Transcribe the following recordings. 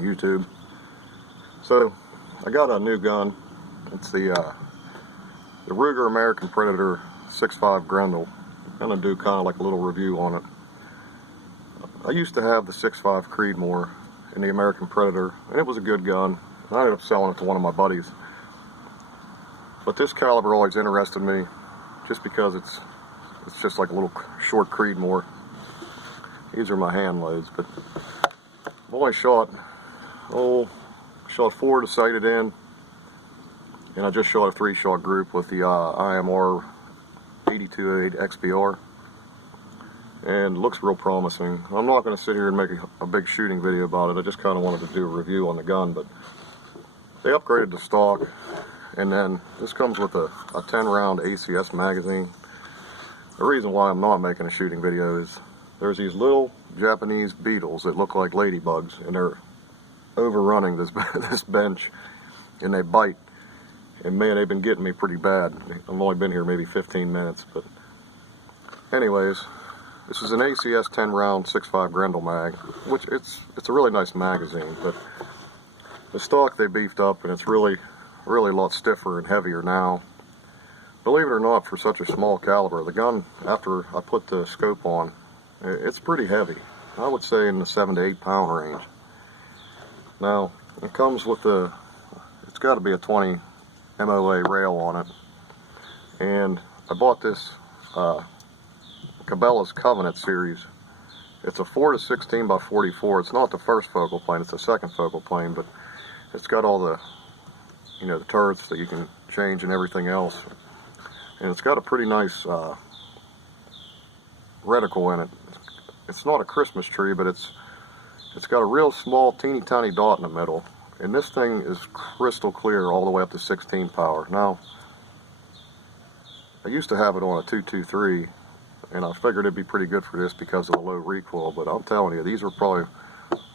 YouTube. So I got a new gun. It's the Ruger American Predator 6.5 Grendel. I'm gonna do kind of like a little review on it. I used to have the 6.5 Creedmoor in the American Predator, and it was a good gun. I ended up selling it to one of my buddies. But this caliber always interested me, just because it's just like a little short Creedmoor. These are my hand loads, but I've only shot 4 to sight it in, and I just shot a 3-shot group with the IMR 8208 XBR, and it looks real promising. I'm not going to sit here and make a big shooting video about it. I just kind of wanted to do a review on the gun, but they upgraded the stock, and then this comes with a 10-round ACS magazine. The reason why I'm not making a shooting video is there's these little Japanese beetles that look like ladybugs, and they're overrunning this bench, and they bite. And man, they've been getting me pretty bad. I've only been here maybe 15 minutes, but anyways, this is an ACS 10-round 6.5 Grendel mag, which it's a really nice magazine, but the stock they beefed up, and it's really a lot stiffer and heavier now. Believe it or not, for such a small caliber, the gun, after I put the scope on, it's pretty heavy. I would say in the 7 to 8 pound range. Now, it comes with it's got to be a 20 MOA rail on it, and I bought this Cabela's Covenant series. It's a 4 to 16 by 44. It's not the first focal plane, it's the second focal plane, but it's got all the, the turrets that you can change and everything else, and it's got a pretty nice reticle in it. It's not a Christmas tree, but it's got a real small teeny tiny dot in the middle, and this thing is crystal clear all the way up to 16 power. Now, I used to have it on a 223, and I figured it'd be pretty good for this because of the low recoil, but I'm telling you, these are probably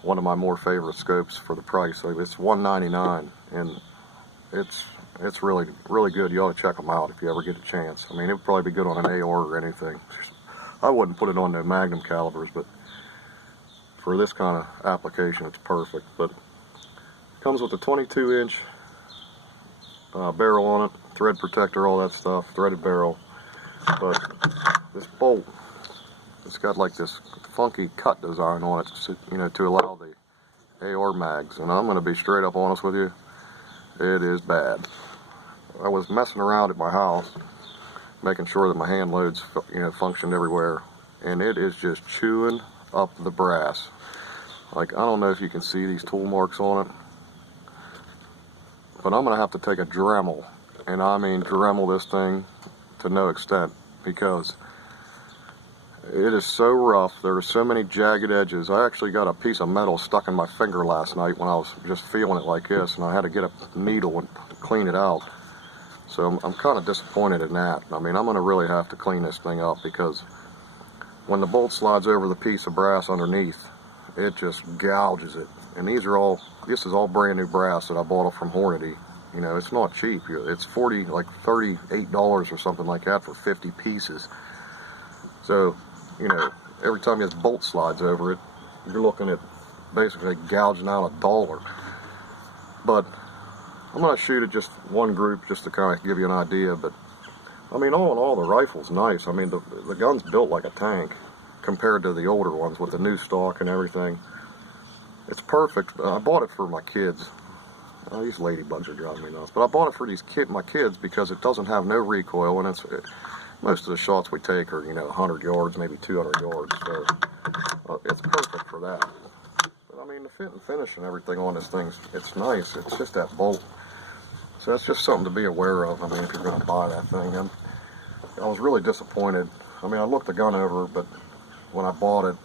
one of my more favorite scopes for the price. So it's $199, and it's really good. You ought to check them out if you ever get a chance. I mean, it would probably be good on an AR or anything. I wouldn't put it on the Magnum calibers, but for this kind of application, it's perfect. But it comes with a 22-inch barrel on it, thread protector, all that stuff, threaded barrel. But this bolt, it's got like this funky cut design on it, to allow the AR mags. And I'm going to be straight up honest with you, it is bad. I was messing around at my house, making sure that my hand loads, functioned everywhere, and it is just chewing up the brass. Like, I don't know if you can see these tool marks on it, but I'm gonna have to take a Dremel, and I mean Dremel this thing to no extent, because it is so rough. There are so many jagged edges. I actually got a piece of metal stuck in my finger last night when I was just feeling it like this, and I had to get a needle and clean it out. So I'm kind of disappointed in that. I mean, I'm going to really have to clean this thing up, because when the bolt slides over the piece of brass underneath, it just gouges it. And this is all brand new brass that I bought from Hornady. It's not cheap. It's $38 or something like that for 50 pieces. So, every time this bolt slides over it, you're looking at basically gouging out $1. But I'm going to shoot at just one group just to kind of give you an idea. But I mean, all in all, the rifle's nice. I mean, the gun's built like a tank compared to the older ones with the new stock and everything. It's perfect. I bought it for my kids. These ladybugs are driving me nuts. But I bought it for my kids because it doesn't have no recoil, and most of the shots we take are 100 yards, maybe 200 yards. So it's perfect for that. But I mean, the fit and finish and everything on this thing, it's nice. It's just that bolt. So that's just something to be aware of. I mean, if you're going to buy that thing. I was really disappointed. I mean, I looked the gun over, but when I bought it,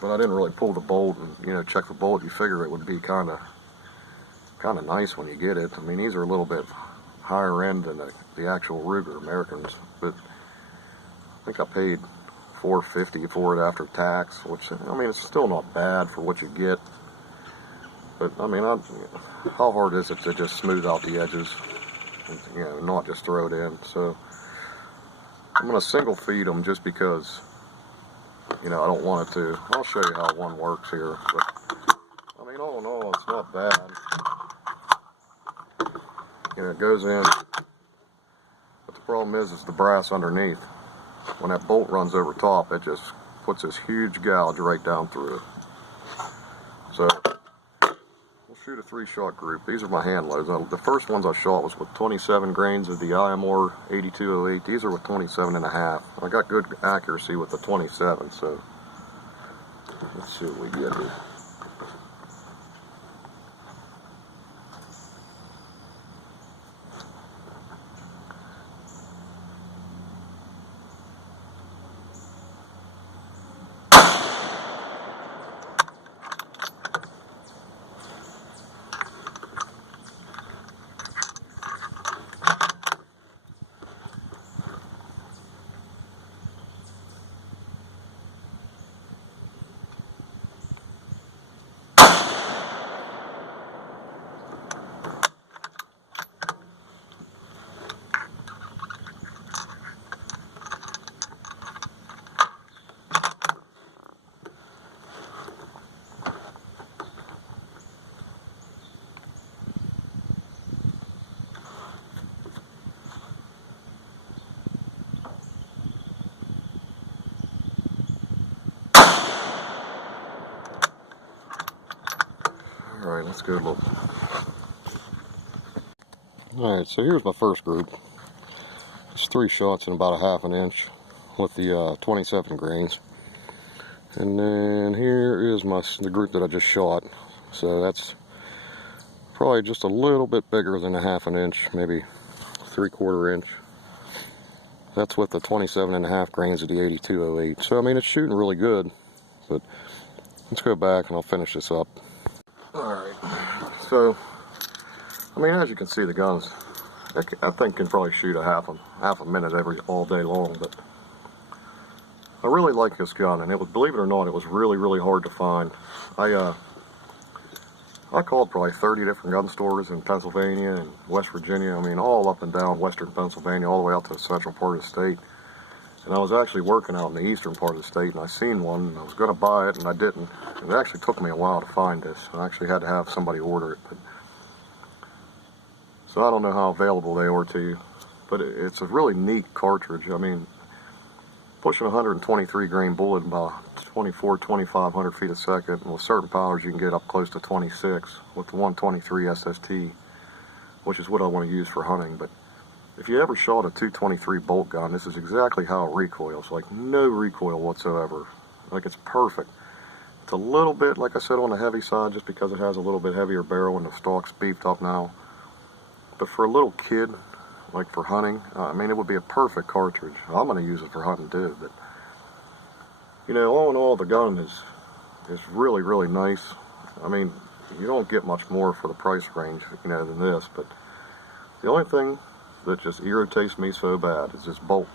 but I didn't really pull the bolt and check the bolt. You figure it would be kind of nice when you get it. I mean, these are a little bit higher end than the actual Ruger Americans, but I think I paid $450 for it after tax, which, I mean, it's still not bad for what you get. But I mean, how hard is it to just smooth out the edges, and, not just throw it in? So I'm going to single feed them just because, I don't want it to. I'll show you how one works here. But I mean, all in all, not bad. You know, it goes in, but the problem is the brass underneath. When that bolt runs over top, it just puts this huge gouge right down through it. So we'll shoot a 3-shot group. These are my hand loads. The first ones I shot was with 27 grains of the IMR 8208. These are with 27.5. I got good accuracy with the 27, so let's see what we get here. Alright, let's go look. Alright, so here's my first group. It's 3 shots in about a 1/2 inch with the 27 grains. And then here is the group that I just shot. So that's probably just a little bit bigger than a 1/2 inch, maybe 3/4 inch. That's with the 27.5 grains of the 8208. So I mean, it's shooting really good, but let's go back and I'll finish this up. Alright, so I mean, as you can see, the guns, I think can probably shoot a half a minute all day long, but I really like this gun, and it was, believe it or not, it was really hard to find. I called probably 30 different gun stores in Pennsylvania and West Virginia. I mean, all up and down western Pennsylvania, all the way out to the central part of the state. And I was actually working out in the eastern part of the state, and I seen one, and I was going to buy it, and I didn't. And it actually took me a while to find this. I actually had to have somebody order it. So I don't know how available they are to you, but it's a really neat cartridge. I mean, pushing 123 grain bullet about 2,500 feet a second, and with certain powers you can get up close to 26 with the 123 SST, which is what I want to use for hunting. But if you ever shot a 223 bolt gun, this is exactly how it recoils. Like, no recoil whatsoever. Like, it's perfect. It's a little bit, like I said, on the heavy side just because it has a little bit heavier barrel and the stock's beefed up now. But for a little kid, like for hunting, I mean, it would be a perfect cartridge. I'm going to use it for hunting too, but you know, all in all, the gun is really nice. I mean, you don't get much more for the price range, you know, than this, but the only thing that just irritates me so bad is this bolt.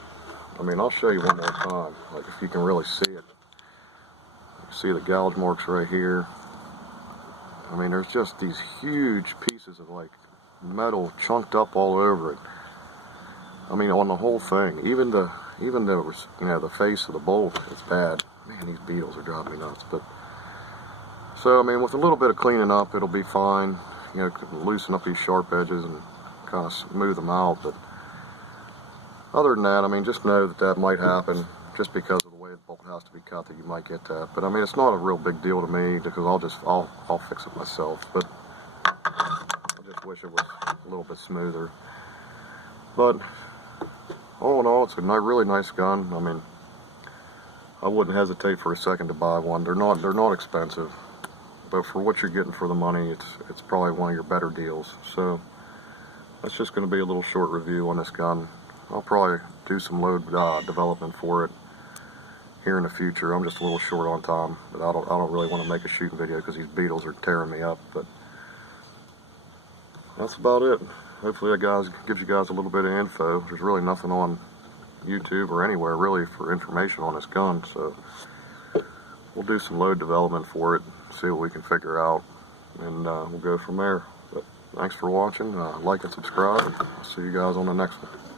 I mean, I'll show you one more time, like if you can really see it. You see the gouge marks right here. I mean, there's just these huge pieces of like metal chunked up all over it. I mean, on the whole thing, even the you know, the face of the bolt, it's bad. Man, these beetles are driving me nuts. But so I mean, with a little bit of cleaning up, it'll be fine. You know, loosen up these sharp edges and kind of smooth them out. But other than that, I mean, just know that that might happen just because of the way the bolt has to be cut, that you might get that. But I mean, it's not a real big deal to me because I'll fix it myself. But I just wish it was a little bit smoother. But all in all, it's a really nice gun. I mean, I wouldn't hesitate for a second to buy one. They're not expensive, but for what you're getting for the money, it's probably one of your better deals. So that's just going to be a little short review on this gun. I'll probably do some load development for it here in the future. I'm just a little short on time, but I don't really want to make a shooting video because these beetles are tearing me up. But that's about it. Hopefully that gives you guys a little bit of info. There's really nothing on YouTube or anywhere really for information on this gun, so we'll do some load development for it, see what we can figure out, and we'll go from there. But thanks for watching. Like and subscribe, and I'll see you guys on the next one.